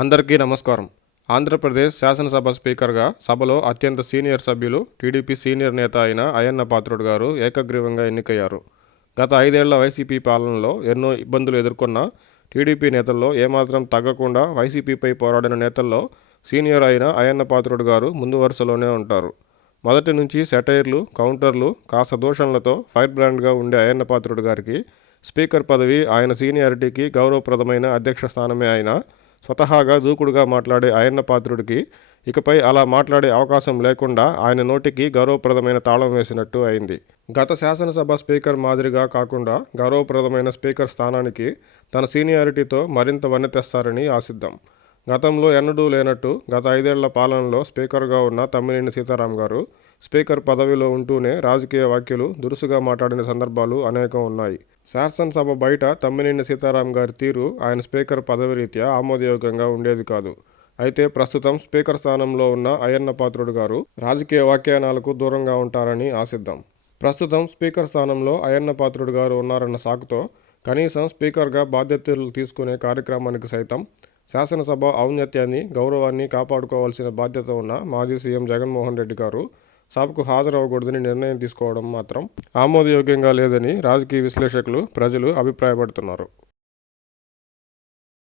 అందరికీ నమస్కారం. ఆంధ్రప్రదేశ్ శాసనసభ స్పీకర్గా సభలో అత్యంత సీనియర్ సభ్యులు టీడీపీ సీనియర్ నేత అయిన అయ్యన్న పాత్రుడు గారు ఏకగ్రీవంగా ఎన్నికయ్యారు. గత 5 ఏళ్ల వైసీపీ పాలనలో ఎన్నో ఇబ్బందులు ఎదుర్కొన్న టీడీపీ నేతల్లో ఏమాత్రం తగ్గకుండా వైసీపీపై పోరాడిన నేతల్లో సీనియర్ అయిన అయ్యన్న పాత్రుడు గారు ముందు వరుసలోనే ఉంటారు. మొదటి నుంచి సెటైర్లు, కౌంటర్లు, కాస్త దూషణలతో ఫైర్ బ్రాండ్గా ఉండే అయ్యన్న పాత్రుడు గారికి స్పీకర్ పదవి ఆయన సీనియారిటీకి గౌరవప్రదమైన అధ్యక్ష స్థానమే అయినా స్వతహాగా దూకుడుగా మాట్లాడే అయ్యన్న పాత్రుడికి ఇకపై అలా మాట్లాడే అవకాశం లేకుండా ఆయన నోటికి గౌరవప్రదమైన తాళం వేసినట్టు అయింది. గత శాసనసభ స్పీకర్ మాదిరిగా కాకుండా గౌరవప్రదమైన స్పీకర్ స్థానానికి తన సీనియారిటీతో మరింత వన్నె తెస్తారని ఆశిద్దాం. గతంలో ఎన్నడూ లేనట్టు గత 5 ఏళ్ల పాలనలో స్పీకర్గా ఉన్న తమ్మినేని సీతారాం గారు స్పీకర్ పదవిలో ఉంటూనే రాజకీయ వ్యాఖ్యలు దురుసుగా మాట్లాడిన సందర్భాలు అనేకం ఉన్నాయి. శాసనసభ బయట తమ్మినేని సీతారాం గారి తీరు ఆయన స్పీకర్ పదవి రీత్యా ఆమోదయోగ్యంగా ఉండేది కాదు. అయితే ప్రస్తుతం స్పీకర్ స్థానంలో ఉన్న అయ్యన్న పాత్రుడు గారు రాజకీయ వ్యాఖ్యానాలకు దూరంగా ఉంటారని ఆశిద్దాం. ప్రస్తుతం స్పీకర్ స్థానంలో అయ్యన్న పాత్రుడు గారు ఉన్నారన్న సాకుతో కనీసం స్పీకర్గా బాధ్యతలు తీసుకునే కార్యక్రమానికి సైతం శాసనసభ ఔన్నత్యాన్ని, గౌరవాన్ని కాపాడుకోవాల్సిన బాధ్యత ఉన్న మాజీ సీఎం జగన్మోహన్ రెడ్డి గారు సభకు హాజరవ్వకూడదని నిర్ణయం తీసుకోవడం మాత్రం ఆమోదయోగ్యంగా లేదని రాజకీయ విశ్లేషకులు, ప్రజలు అభిప్రాయపడుతున్నారు.